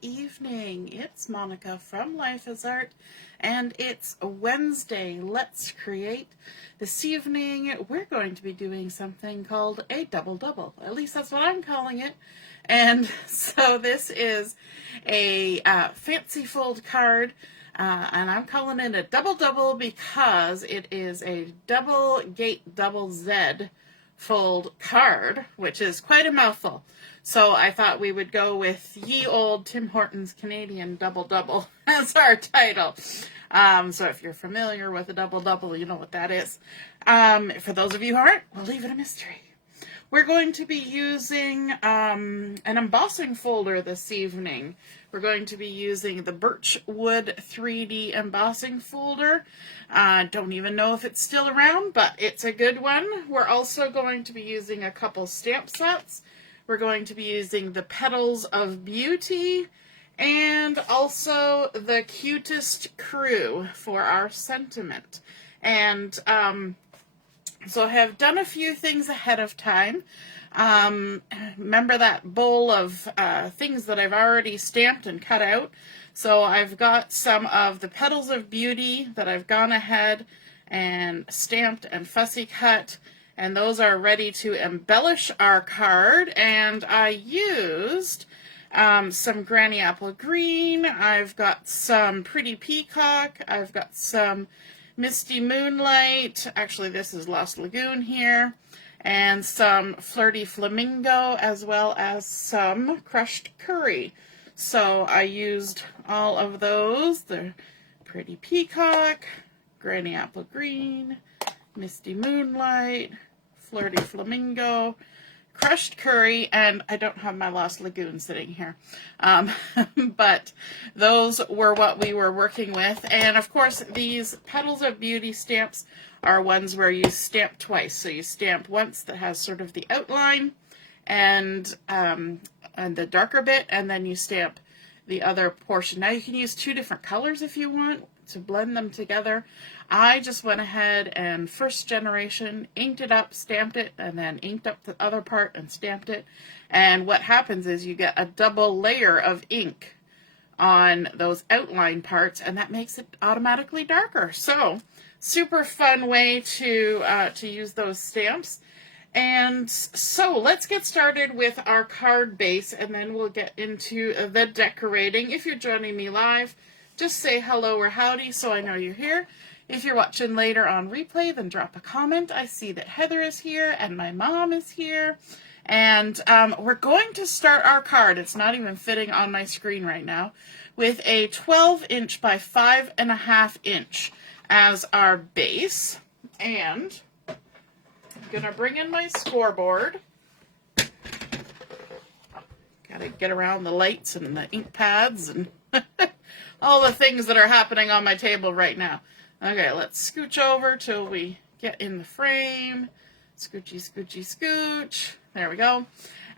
Good evening. It's Monica from Life is Art, and it's Wednesday. Let's create. This evening, we're going to be doing something called a double-double. At least that's what I'm calling it. And so this is a fancy fold card, and I'm calling it a double-double because it is a double gate double Z fold card, which is quite a mouthful. So I thought we would go with ye old Tim Hortons Canadian double-double as our title. So if you're familiar with a double-double, you know what that is. For those of you who aren't, we'll leave it a mystery. We're going to be using an embossing folder this evening. We're going to be using the Birch Wood 3D embossing folder. Don't even know if it's still around, but it's a good one. We're also going to be using a couple stamp sets. We're going to be using the Petals of Beauty and also the Cutest Crew for our sentiment. And so I have done a few things ahead of time. Remember that bowl of things that I've already stamped and cut out? So I've got some of the Petals of Beauty that I've gone ahead and stamped and fussy cut. And those are ready to embellish our card. And I used some Granny Apple Green. I've got some Pretty Peacock. I've got some Misty Moonlight. Actually, this is Lost Lagoon here. And some Flirty Flamingo, as well as some crushed curry. So I used all of those. The Pretty Peacock, Granny Apple Green, Misty Moonlight, Flirty Flamingo, crushed curry, and I don't have my Lost Lagoon sitting here. But those were what we were working with. And of course, these Petals of Beauty stamps are ones where you stamp twice. So you stamp once that has sort of the outline and the darker bit, and then you stamp the other portion. Now you can use two different colors if you want to blend them together. I just went ahead and first generation inked it up, stamped it, and then inked up the other part and stamped it. And what happens is you get a double layer of ink on those outline parts, and that makes it automatically darker. So super fun way to use those stamps. And so let's get started with our card base, and then we'll get into the decorating. If you're joining me live, just say hello or howdy so I know you're here. If you're watching later on replay, then drop a comment. I see that Heather is here and my mom is here. And we're going to start our card. It's not even fitting on my screen right now. With a 12" by 5.5" as our base. And I'm going to bring in my scoreboard. Got to get around the lights and the ink pads and all the things that are happening on my table right now. Okay, let's scooch over till we get in the frame. Scoochy, scoochy, scooch. There we go.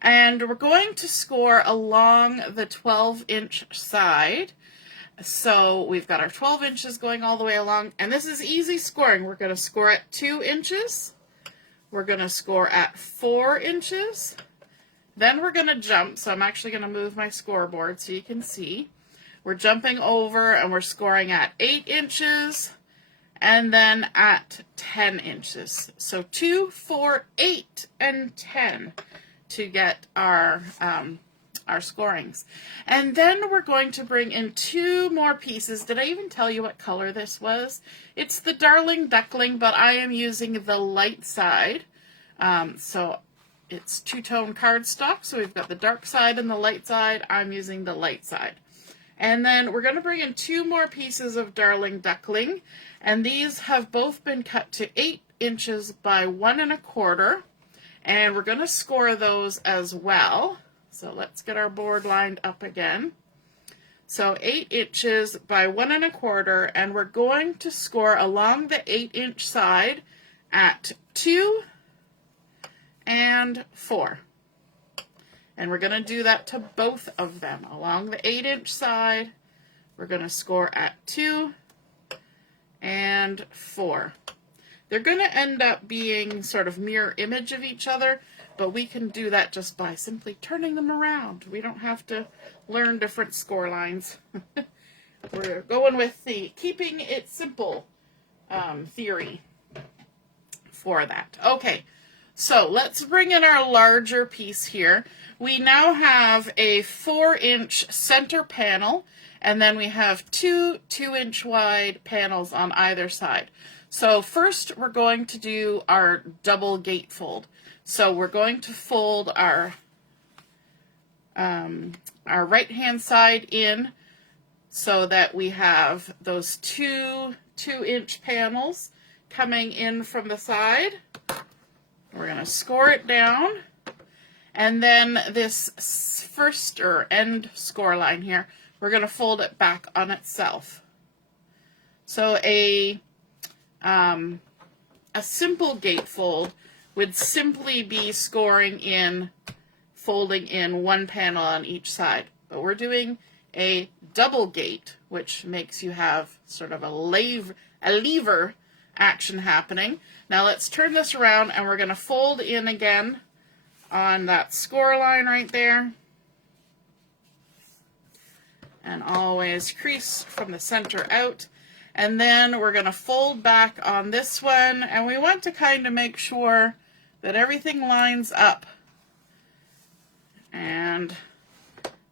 And we're going to score along the 12" side. So we've got our 12 inches going all the way along. And this is easy scoring. We're going to score at 2 inches. We're going to score at 4 inches. Then we're going to jump. So I'm actually going to move my scoreboard so you can see. We're jumping over and we're scoring at 8 inches. And then at 10 inches. So 2, 4, 8, and 10 to get our scorings. And then we're going to bring in 2 more pieces. Did I even tell you what color this was? It's the Darling Duckling, but I am using the light side. So it's two-tone cardstock. So we've got the dark side and the light side. I'm using the light side. And then we're going to bring in 2 more pieces of Darling Duckling. And these have both been cut to 8 inches by 1 1/4. And we're going to score those as well. So let's get our board lined up again. So 8 inches by 1 1/4. And we're going to score along the 8" side at 2 and 4. And we're going to do that to both of them. Along the 8" side, we're going to score at 2 and 4. They're going to end up being sort of mirror image of each other, but we can do that just by simply turning them around. We don't have to learn different score lines. We're going with the keeping it simple theory for that. Okay, so let's bring in our larger piece here. We now have a 4-inch center panel, and then we have two 2-inch wide panels on either side. So first we're going to do our double gatefold. So we're going to fold our right hand side in so that we have those two 2-inch panels coming in from the side. We're going to score it down, and then this first or end score line here, we're going to fold it back on itself. So a simple gatefold would simply be scoring in, folding in one panel on each side. But we're doing a double gate, which makes you have sort of a lever action happening. Now let's turn this around, and we're going to fold in again on that score line right there. And always crease from the center out. And then we're going to fold back on this one, and we want to kind of make sure that everything lines up. And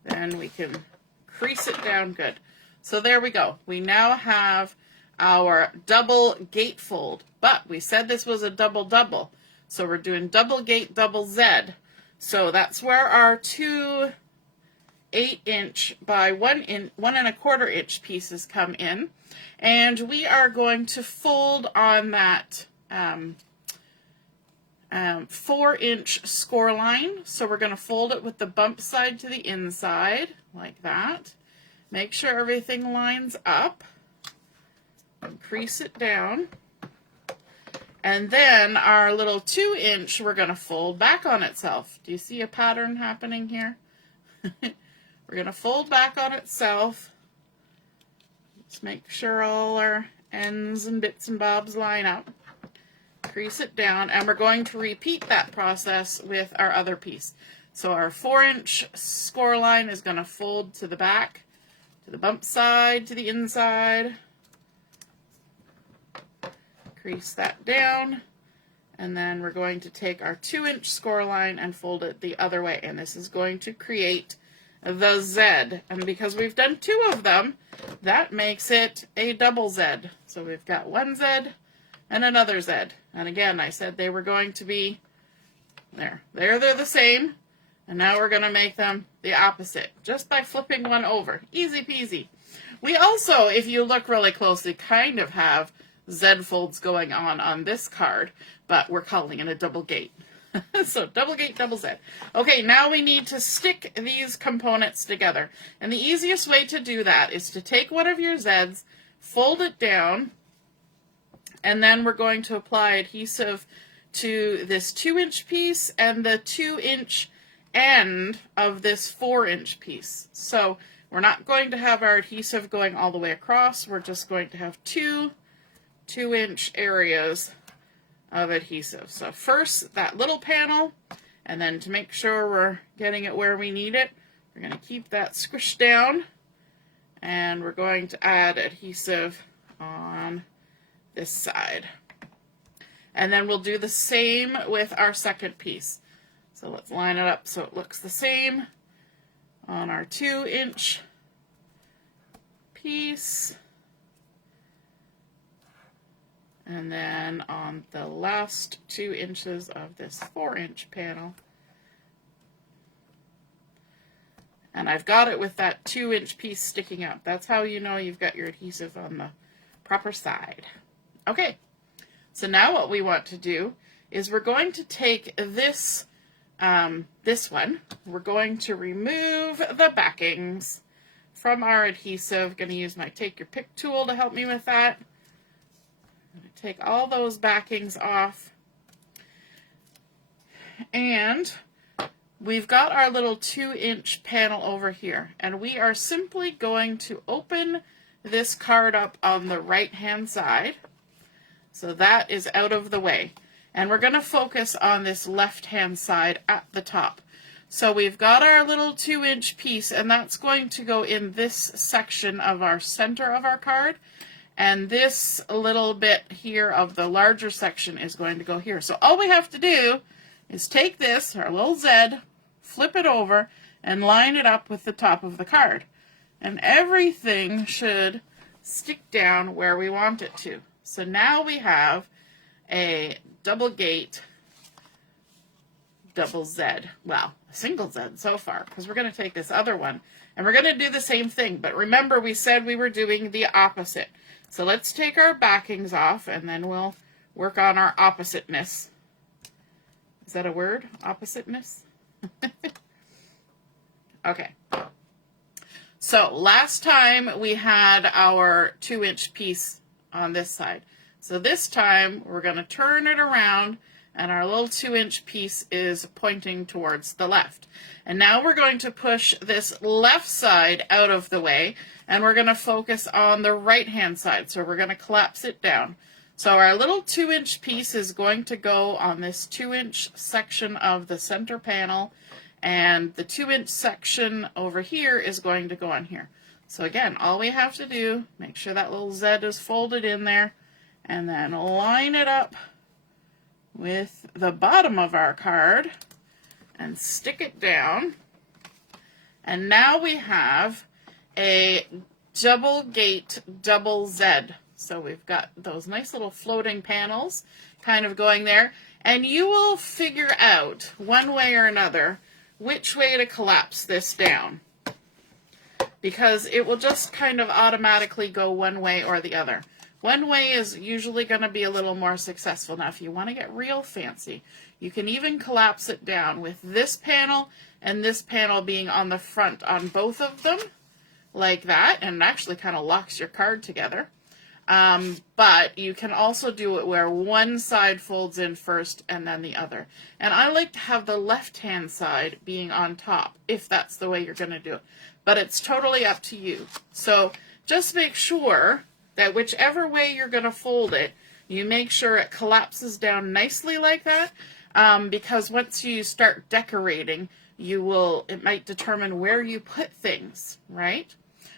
then we can crease it down good. So there we go. We now have our double gatefold, but we said this was a double-double. So we're doing double gate, double Z. So that's where our two 8-inch by 1 1¼ inch pieces come in. And we are going to fold on that 4-inch score line. So we're going to fold it with the bump side to the inside, like that. Make sure everything lines up. And crease it down. And then our little 2-inch, we're going to fold back on itself. Do you see a pattern happening here? We're going to fold back on itself. Let's make sure all our ends and bits and bobs line up. Crease it down, and we're going to repeat that process with our other piece. So our 4-inch score line is going to fold to the back, to the bump side, to the inside. Crease that down, and then we're going to take our 2-inch score line and fold it the other way, and this is going to create the Z. And because we've done 2 of them, that makes it a double Z. So we've got one Z and another Z. And again, I said they were going to be there. They're the same. And now we're going to make them the opposite just by flipping one over. Easy peasy. We also, if you look really closely, kind of have Z folds going on this card, but we're calling it a double gate. So double gate, double Z. Okay, now we need to stick these components together. And the easiest way to do that is to take one of your Zs, fold it down, and then we're going to apply adhesive to this 2-inch piece and the 2-inch end of this 4-inch piece. So we're not going to have our adhesive going all the way across. We're just going to have 2 2-inch areas of adhesive. So first that little panel, and then to make sure we're getting it where we need it, we're going to keep that squished down, and we're going to add adhesive on this side. And then we'll do the same with our second piece. So let's line it up so it looks the same on our 2-inch piece. And then on the last 2 inches of this 4-inch panel. And I've got it with that 2-inch piece sticking out. That's how you know you've got your adhesive on the proper side. Okay, so now what we want to do is we're going to take this, this one. We're going to remove the backings from our adhesive. Going to use my Take Your Pick tool to help me with that. Take all those backings off, and we've got our little 2-inch panel over here, and we are simply going to open this card up on the right hand side, so that is out of the way. And we're going to focus on this left-hand side at the top. So we've got our little 2-inch piece, and that's going to go in this section of our center of our card. And this little bit here of the larger section is going to go here. So all we have to do is take this, our little Z, flip it over, and line it up with the top of the card. And everything should stick down where we want it to. So now we have a double gate, double Z. Well, a single Z so far, because we're going to take this other one, and we're going to do the same thing. But remember, we said we were doing the opposite. So let's take our backings off, and then we'll work on our oppositeness. Is that a word? Oppositeness? Okay. So last time we had our 2-inch piece on this side. So this time we're going to turn it around, and our little 2-inch piece is pointing towards the left. And now we're going to push this left side out of the way, and we're going to focus on the right-hand side. So we're going to collapse it down. So our little 2-inch piece is going to go on this 2-inch section of the center panel, and the 2-inch section over here is going to go on here. So again, all we have to do, make sure that little Z is folded in there, and then line it up with the bottom of our card and stick it down. And now we have a double gate, double Z. So we've got those nice little floating panels kind of going there. And you will figure out one way or another which way to collapse this down, because it will just kind of automatically go one way or the other. One way is usually going to be a little more successful. Now, if you want to get real fancy, you can even collapse it down with this panel and this panel being on the front on both of them, like that, and it actually kind of locks your card together. But you can also do it where one side folds in first and then the other. And I like to have the left-hand side being on top, if that's the way you're going to do it. But it's totally up to you. So just make sure that whichever way you're going to fold it, you make sure it collapses down nicely like that, because once you start decorating, it might determine where you put things, right?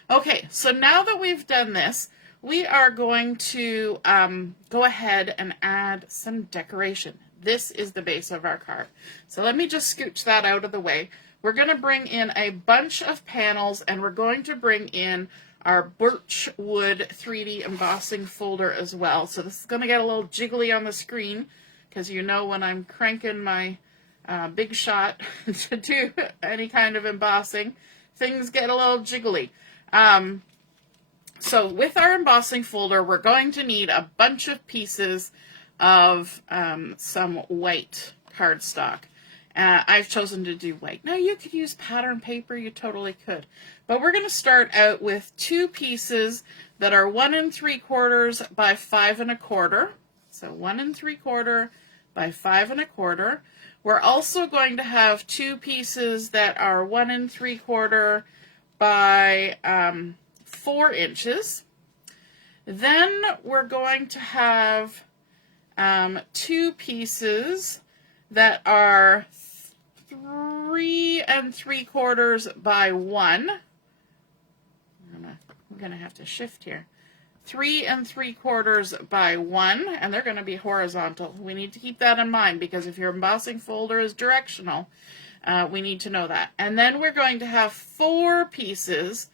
Okay, so now that we've done this, we are going to go ahead and add some decoration. This is the base of our card. So let me just scooch that out of the way. We're going to bring in a bunch of panels, and we're going to bring in our Birch Wood 3D embossing folder as well. So this is going to get a little jiggly on the screen, because you know when I'm cranking my big shot to do any kind of embossing, things get a little jiggly. So with our embossing folder, we're going to need a bunch of pieces of some white cardstock. I've chosen to do white. Now you could use pattern paper, you totally could. But we're going to start out with 2 pieces that are 1 3/4 by 5 1/4. So 1 3/4 by 5 1/4. We're also going to have 2 pieces that are 1 3/4 by 4 inches. Then we're going to have 2 pieces that are 3 3/4 by 1. We're going to have to shift here. 3 3/4 by 1, and they're going to be horizontal. We need to keep that in mind, because if your embossing folder is directional, we need to know that. And then we're going to have 4 pieces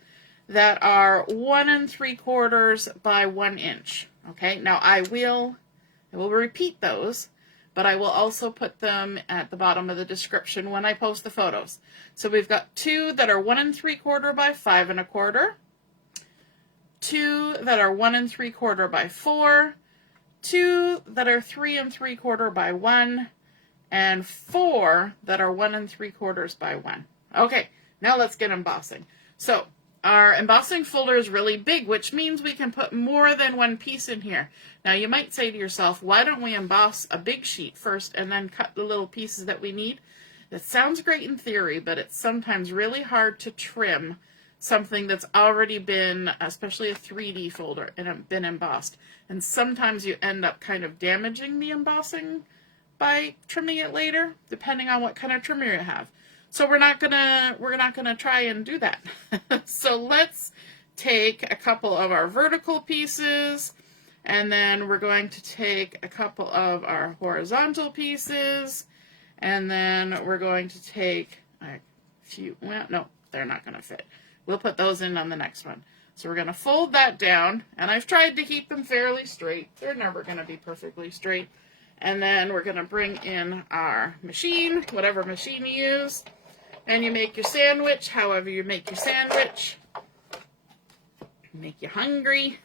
that are 1 3/4 by 1 inch. Okay, now I will repeat those, but I will also put them at the bottom of the description when I post the photos. So we've got 2 that are 1 3/4 by 5 1/4, 2 that are 1 3/4 by 4, 2 that are 3 3/4 by 1, and 4 that are 1 3/4 by 1. Okay, now let's get embossing. So our embossing folder is really big, which means we can put more than one piece in here. Now you might say to yourself, why don't we emboss a big sheet first and then cut the little pieces that we need? That sounds great in theory, but it's sometimes really hard to trim something that's already been, especially a 3D folder, and been embossed. And sometimes you end up kind of damaging the embossing by trimming it later, depending on what kind of trimmer you have. So we're not gonna try and do that. So let's take a couple of our vertical pieces, and then we're going to take a couple of our horizontal pieces, and then we're going to take a few, well, no, they're not going to fit. We'll put those in on the next one. So we're going to fold that down, and I've tried to keep them fairly straight. They're never going to be perfectly straight. And then we're going to bring in our machine, whatever machine you use, and you make your sandwich, however you make your sandwich. Make you hungry.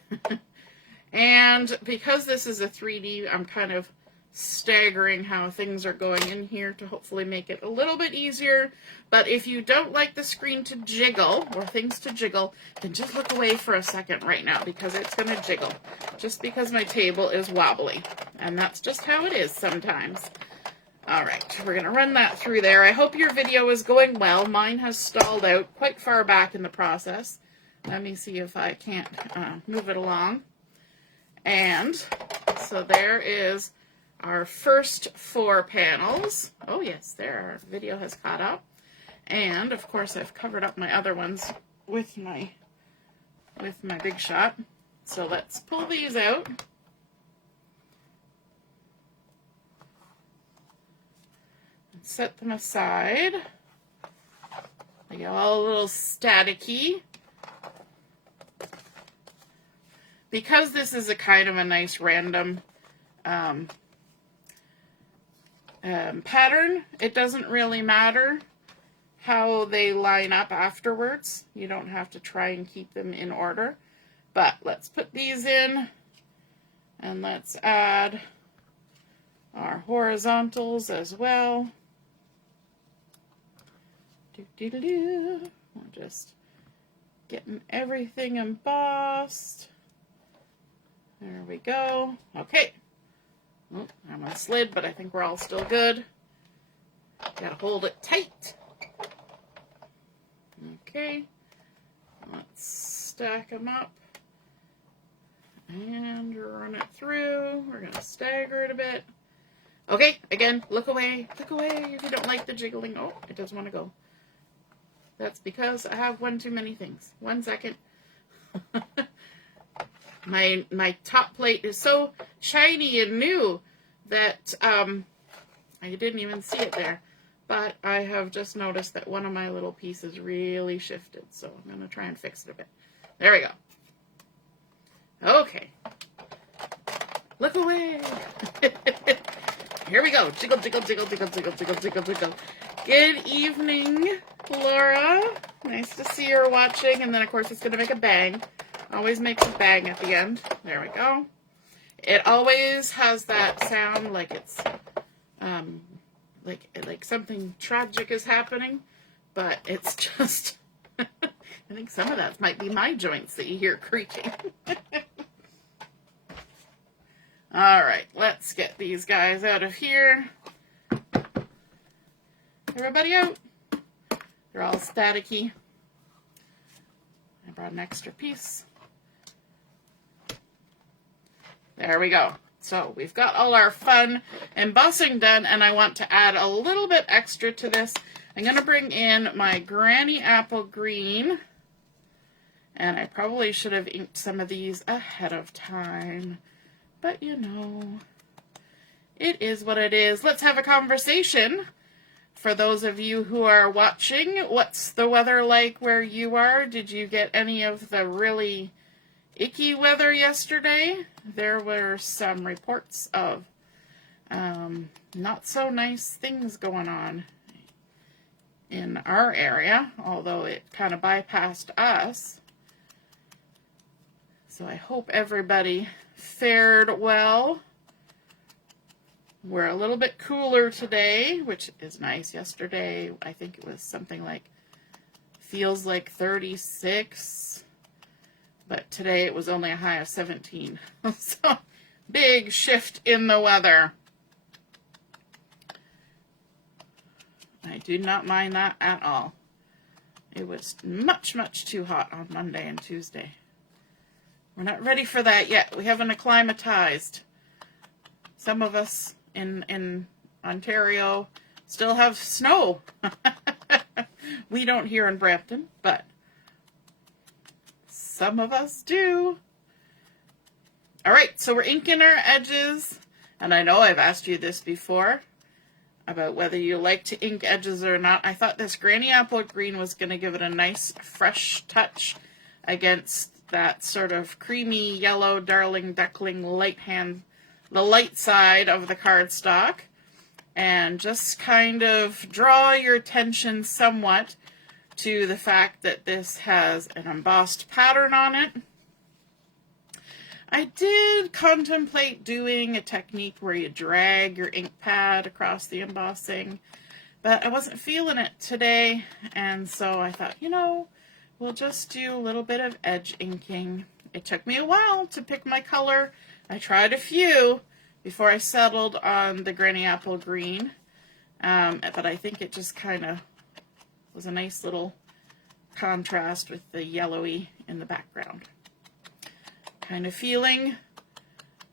And because this is a 3D, I'm kind of staggering how things are going in here to hopefully make it a little bit easier. But if you don't like the screen to jiggle, or things to jiggle, then just look away for a second right now, because it's going to jiggle. Just because my table is wobbly. And that's just how it is sometimes. Alright, we're going to run that through there. I hope your video is going well. Mine has stalled out quite far back in the process. Let me see if I can't move it along. And so there is our first 4 panels. Oh yes, there, our video has caught up. And of course I've covered up my other ones with my Big Shot. So let's pull these out. And set them aside. They get all a little staticky. Because this is a kind of a nice random pattern, it doesn't really matter how they line up afterwards. You don't have to try and keep them in order. But let's put these in, and let's add our horizontals as well. We're just getting everything embossed. There we go. Okay. Oh, that one slid, but I think we're all still good. Gotta hold it tight. Okay. Let's stack them up and run it through. We're gonna stagger it a bit. Okay, again, look away if you don't like the jiggling. Oh, it doesn't want to go. That's because I have one too many things. 1 second. My top plate is so shiny and new that I didn't even see it there. But I have just noticed that one of my little pieces really shifted. So I'm going to try and fix it a bit. There we go. Okay. Look away. Here we go. Jiggle, jiggle, jiggle, jiggle, jiggle, jiggle, jiggle, jiggle. Good evening, Laura. Nice to see you're watching. And then, of course, it's going to make a bang. Always makes a bang at the end. There we go. It always has that sound like it's like something tragic is happening, but it's just I think some of that might be my joints that you hear creaking. All right, let's get these guys out of here. Everybody out. They're all staticky. I brought an extra piece. There we go. So we've got all our fun embossing done, and I want to add a little bit extra to this. I'm going to bring in my Granny Apple Green, and I probably should have inked some of these ahead of time, but you know, it is what it is. Let's have a conversation. For those of you who are watching, what's the weather like where you are? Did you get any of the really icky weather yesterday? There were some reports of not so nice things going on in our area, although it kind of bypassed us. So I hope everybody fared well. We're a little bit cooler today, which is nice. Yesterday, I think it was something like, feels like 36. But today it was only a high of 17. So, big shift in the weather. I do not mind that at all. It was much, much too hot on Monday and Tuesday. We're not ready for that yet. We haven't acclimatized. Some of us in Ontario still have snow. We don't here in Brampton, but some of us do. All right, so we're inking our edges, and I know I've asked you this before about whether you like to ink edges or not. I thought this Granny Apple Green was going to give it a nice fresh touch against that sort of creamy yellow Darling Duckling light hand, the light side of the cardstock, and just kind of draw your attention somewhat to the fact that this has an embossed pattern on it. I did contemplate doing a technique where you drag your ink pad across the embossing, but I wasn't feeling it today, and so I thought, you know, we'll just do a little bit of edge inking. It took me a while to pick my color. I tried a few before I settled on the Granny Apple Green, but I think it just kind of was a nice little contrast with the yellowy in the background. Kind of feeling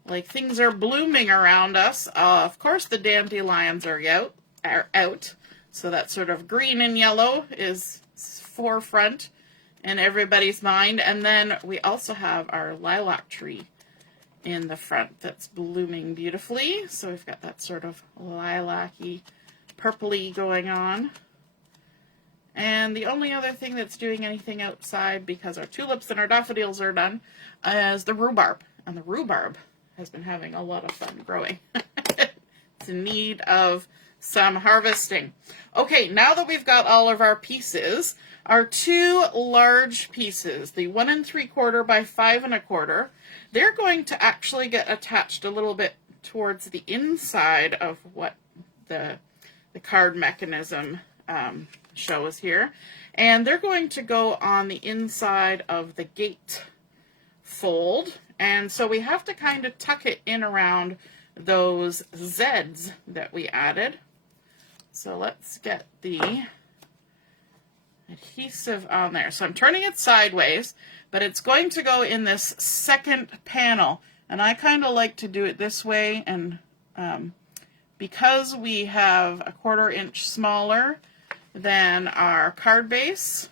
like things are blooming around us. Of course the dandelions are out, so that sort of green and yellow is forefront in everybody's mind. And then we also have our lilac tree in the front that's blooming beautifully. So we've got that sort of lilac-y, purpley going on. And the only other thing that's doing anything outside, because our tulips and our daffodils are done, is the rhubarb. And the rhubarb has been having a lot of fun growing. It's in need of some harvesting. Okay, now that we've got all of our pieces, our two large pieces, the 1 3/4 by 5 1/4, they're going to actually get attached a little bit towards the inside of what the card mechanism shows here, and they're going to go on the inside of the gate fold, and so we have to kind of tuck it in around those Z's that we added. So let's get the adhesive on there. So I'm turning it sideways, but it's going to go in this second panel, and I kind of like to do it this way, and because we have a 1/4 inch smaller than our card base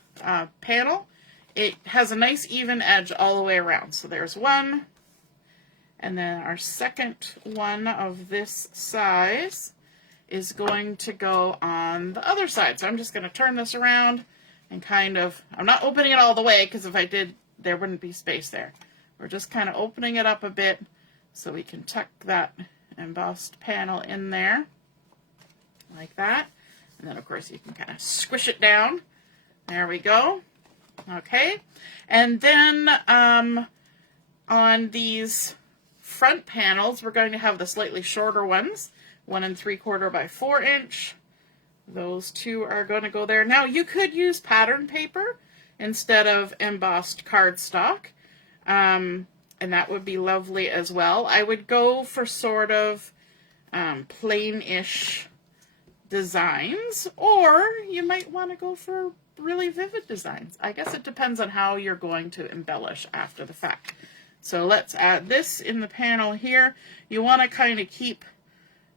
panel, it has a nice even edge all the way around. So there's one, and then our second one of this size is going to go on the other side. So I'm just going to turn this around and kind of, I'm not opening it all the way, because if I did, there wouldn't be space there. We're just kind of opening it up a bit so we can tuck that embossed panel in there like that. And then, of course, you can kind of squish it down. There we go. Okay. And then on these front panels, we're going to have the slightly shorter ones, 1 3/4 by 4 inch. Those two are going to go there. Now, you could use pattern paper instead of embossed cardstock, and that would be lovely as well. I would go for sort of plain-ish designs, or you might want to go for really vivid designs. I guess it depends on how you're going to embellish after the fact. So let's add this in the panel here. You want to kind of keep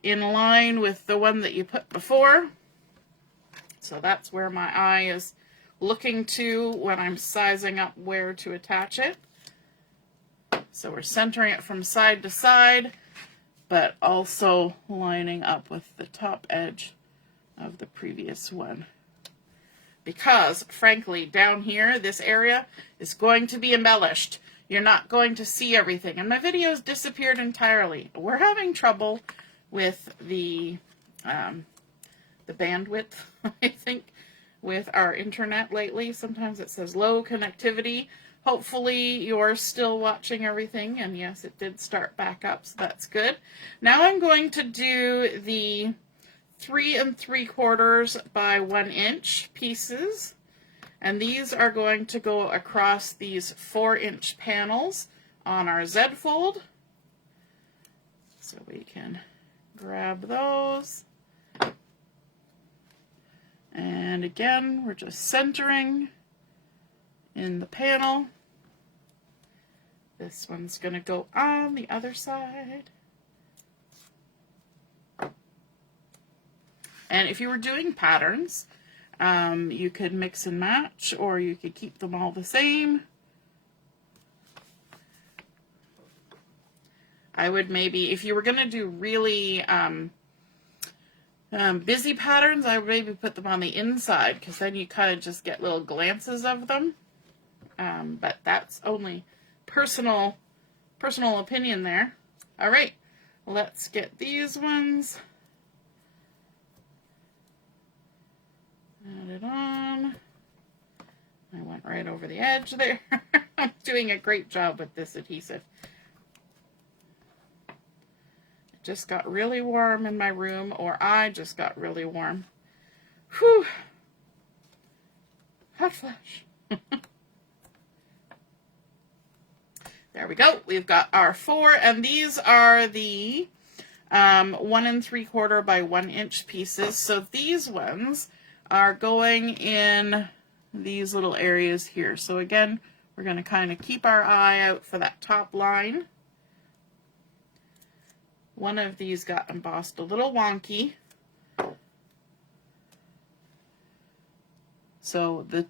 in line with the one that you put before. So that's where my eye is looking to when I'm sizing up where to attach it. So we're centering it from side to side, but also lining up with the top edge of the previous one. Because, frankly, down here, this area is going to be embellished. You're not going to see everything. And my videos disappeared entirely. We're having trouble with the bandwidth, I think, with our internet lately. Sometimes it says low connectivity. Hopefully you're still watching everything, and yes, it did start back up, so that's good. Now I'm going to do the 3 3/4 by 1 inch pieces, and these are going to go across these 4 inch panels on our Z fold. So we can grab those. And again, we're just centering in the panel. This one's going to go on the other side. And if you were doing patterns, you could mix and match, or you could keep them all the same. I would maybe, if you were going to do really busy patterns, I would maybe put them on the inside, because then you kind of just get little glances of them. But that's only personal opinion there. All right, let's get these ones added on. I went right over the edge there. I'm doing a great job with this adhesive. It just got really warm in my room, or I just got really warm. Whew. Hot flash. There we go. We've got our 4, and these are the 1 3/4 by 1 inch pieces. So these ones are going in these little areas here. So again, we're going to kind of keep our eye out for that top line. One of these got embossed a little wonky. So the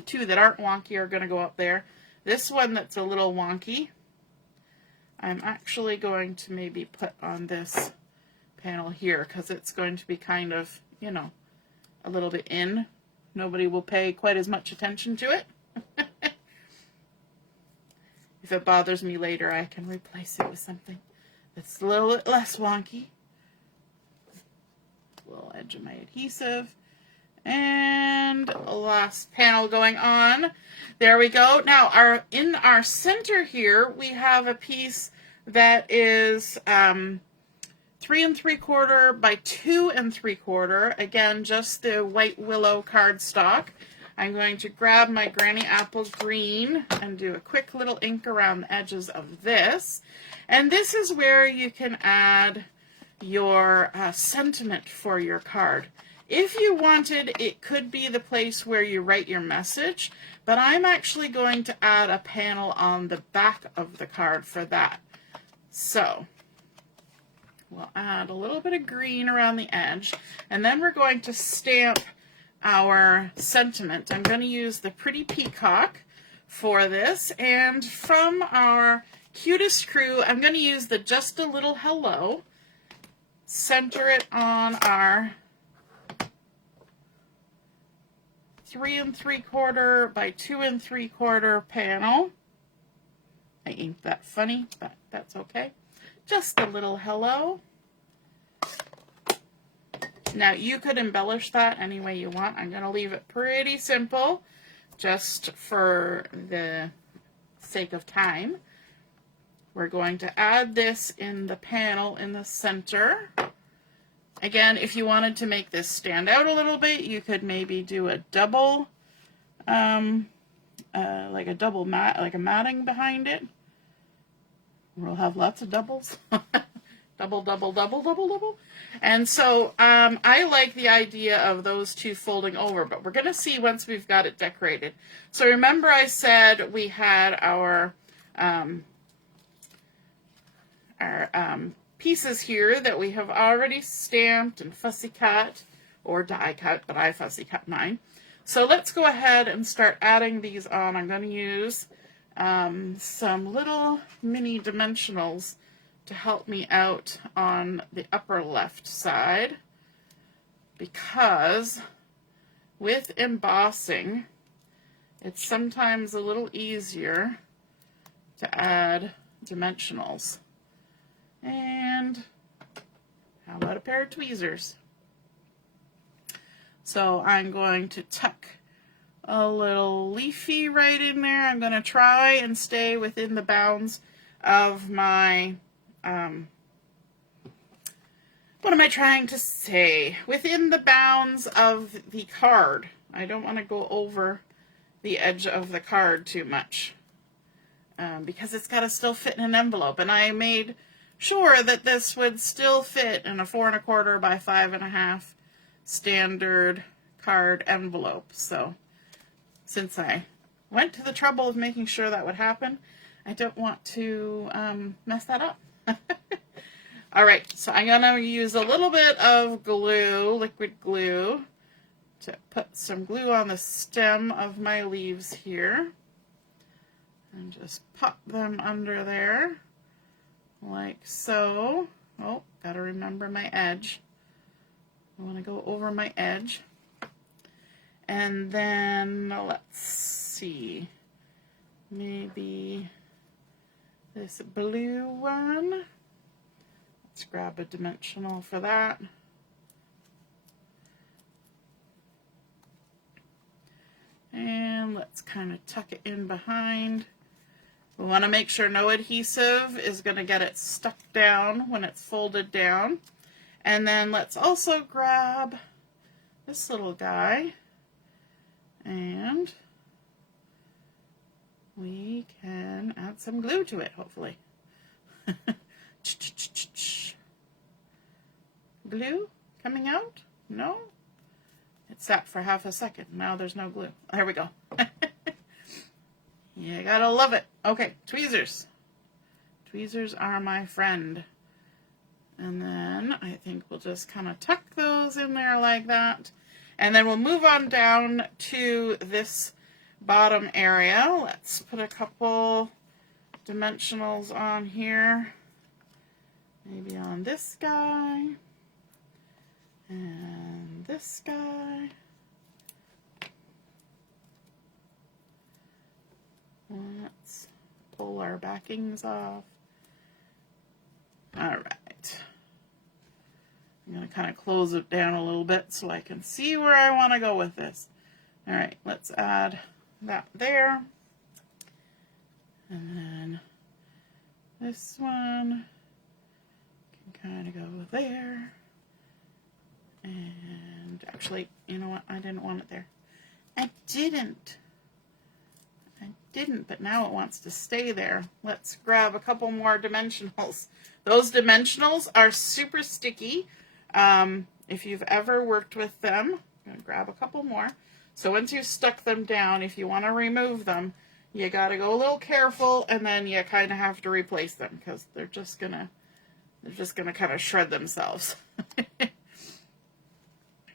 2 that aren't wonky are going to go up there. This one that's a little wonky, I'm actually going to maybe put on this panel here, because it's going to be kind of, you know, a little bit in. Nobody will pay quite as much attention to it. If it bothers me later, I can replace it with something that's a little bit less wonky. Little edge of my adhesive. And last panel going on. There we go. Now, in our center here, we have a piece that is 3 3/4 by 2 3/4. Again, just the white willow cardstock. I'm going to grab my Granny Apple green and do a quick little ink around the edges of this. And this is where you can add your sentiment for your card. If you wanted, it could be the place where you write your message, but I'm actually going to add a panel on the back of the card for that. So we'll add a little bit of green around the edge, and then we're going to stamp our sentiment. I'm going to use the Pretty Peacock for this, and from our Cutest Crew, I'm going to use the Just a Little Hello, center it on our 3 3/4 by 2 3/4 panel. I inked that funny, but that's okay. Just a little hello. Now you could embellish that any way you want. I'm going to leave it pretty simple, just for the sake of time. We're going to add this in the panel in the center. Again, if you wanted to make this stand out a little bit, you could maybe do a double, like a double mat, like a matting behind it. We'll have lots of doubles. Double, double, double, double, double. And so I like the idea of those 2 folding over, but we're going to see once we've got it decorated. So remember I said we had our pieces here that we have already stamped and fussy cut, or die cut, but I fussy cut mine. So let's go ahead and start adding these on. I'm going to use some little mini dimensionals to help me out on the upper left side, because with embossing, it's sometimes a little easier to add dimensionals. And how about a pair of tweezers? So I'm going to tuck a little leafy right in there. I'm going to try and stay within the bounds of my, what am I trying to say? Within the bounds of the card. I don't want to go over the edge of the card too much, because it's got to still fit in an envelope. And I made sure that this would still fit in a 4 1/4 by 5 1/2 standard card envelope. So since I went to the trouble of making sure that would happen, I don't want to mess that up. All right, so I'm gonna use a little bit of glue, liquid glue, to put some glue on the stem of my leaves here. And just pop them under there, like so. Oh, gotta remember my edge. I want to go over my edge. And then, let's see, maybe this blue one. Let's grab a dimensional for that. And let's kind of tuck it in behind. We want to make sure no adhesive is going to get it stuck down when it's folded down. And then let's also grab this little guy, and we can add some glue to it, hopefully. Glue coming out? No? It sat for half a second. Now there's no glue. There we go. You gotta love it. Okay, tweezers. Tweezers are my friend. And then I think we'll just kind of tuck those in there like that. And then we'll move on down to this bottom area. Let's put a couple dimensionals on here. Maybe on this guy. And this guy. Let's pull our backings off. All right. I'm going to kind of close it down a little bit so I can see where I want to go with this. All right, let's add that there. And then this one can kind of go there. And actually, you know what? I didn't want it there. I didn't, but now it wants to stay there. Let's grab a couple more dimensionals. Those dimensionals are super sticky. If you've ever worked with them, I'm going to grab a couple more. So once you've stuck them down, if you want to remove them, you got to go a little careful, and then you kind of have to replace them because they're just gonna kind of shred themselves.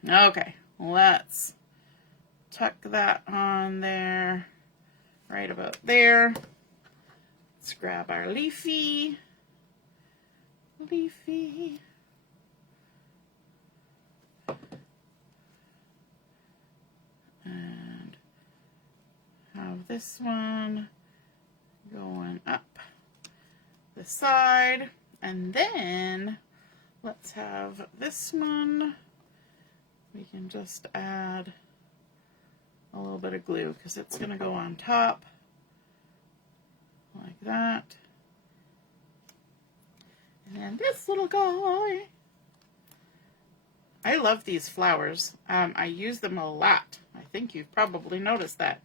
Okay, let's tuck that on there, right about there. Let's grab our leafy. And have this one going up the side. And then let's have this one. We can just add a little bit of glue because it's going to go on top like that. And this little guy. I love these flowers. I use them a lot. I think you've probably noticed that.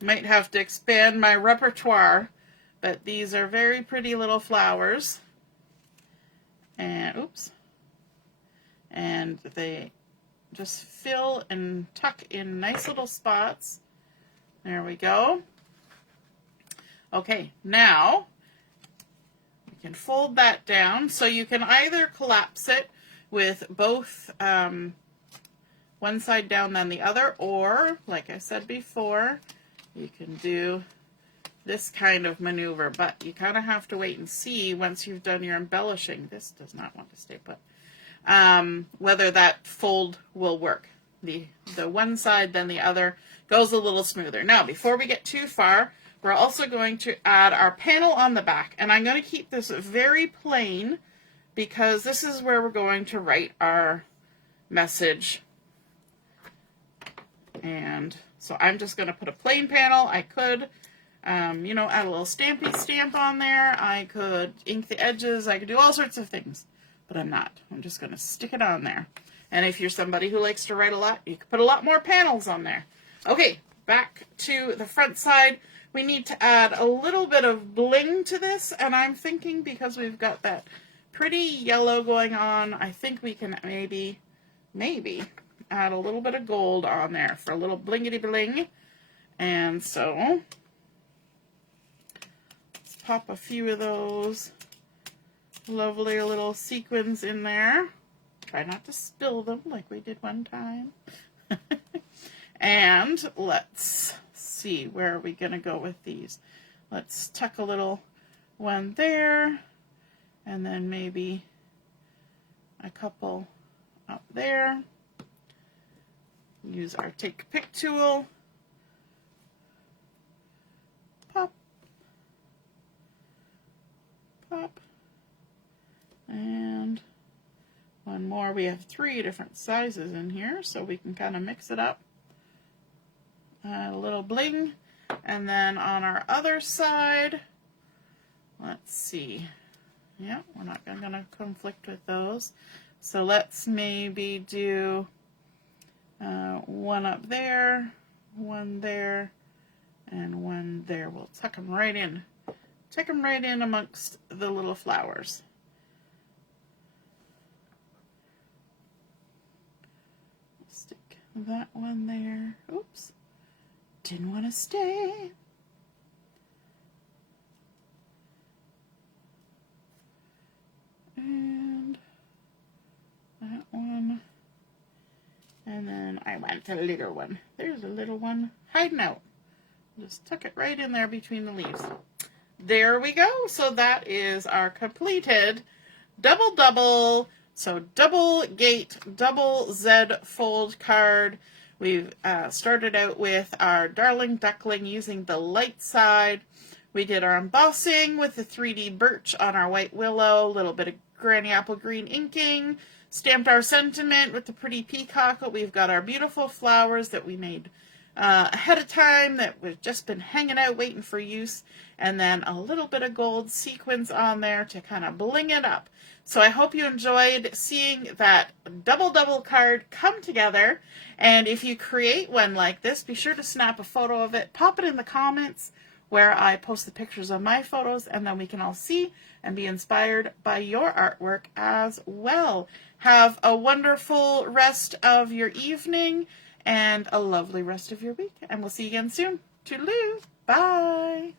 Might have to expand my repertoire, but these are very pretty little flowers. And, oops. And they just fill and tuck in nice little spots. There we go. Okay, now we can fold that down. So you can either collapse it with both one side down then the other, or, like I said before, you can do this kind of maneuver, but you kind of have to wait and see once you've done your embellishing. This does not want to stay put. Whether that fold will work. The one side, then the other, goes a little smoother. Now, before we get too far, we're also going to add our panel on the back. And I'm going to keep this very plain because this is where we're going to write our message. And so I'm just going to put a plain panel. I could, you know, add a little stampy stamp on there. I could ink the edges. I could do all sorts of things. But I'm not. I'm just going to stick it on there. And if you're somebody who likes to write a lot, you can put a lot more panels on there. Okay, back to the front side. We need to add a little bit of bling to this. And I'm thinking because we've got that pretty yellow going on, I think we can maybe add a little bit of gold on there for a little blingity bling. And so let's pop a few of those lovely little sequins in there. Try not to spill them like we did one time. And let's see, where are we going to go with these? Let's tuck a little one there, and then maybe a couple up there. Use our take pick tool. Pop. Pop. And one more. We have 3 different sizes in here, so we can kind of mix it up. A little bling. And then on our other side, let's see. Yeah, we're not going to conflict with those. So let's maybe do one up there, one there, and one there. We'll tuck them right in. Tuck them right in amongst the little flowers. Stick that one there. Oops. Didn't want to stay. And that one. And then I want a little one. There's a little one hiding out. Just tuck it right in there between the leaves. There we go. So that is our completed double. So double gate, double Z fold card. We've started out with our Darling Duckling using the light side. We did our embossing with the 3D birch on our white willow, a little bit of granny apple green inking, stamped our sentiment with the pretty peacock, but we've got our beautiful flowers that we made ahead of time that we've just been hanging out waiting for use, and then a little bit of gold sequins on there to kind of bling it up. So I hope you enjoyed seeing that double card come together, and if you create one like this, be sure to snap a photo of it, pop it in the comments where I post the pictures of my photos, and then we can all see and be inspired by your artwork as well. Have a wonderful rest of your evening and a lovely rest of your week, and we'll see you again soon. Toodaloo. Bye.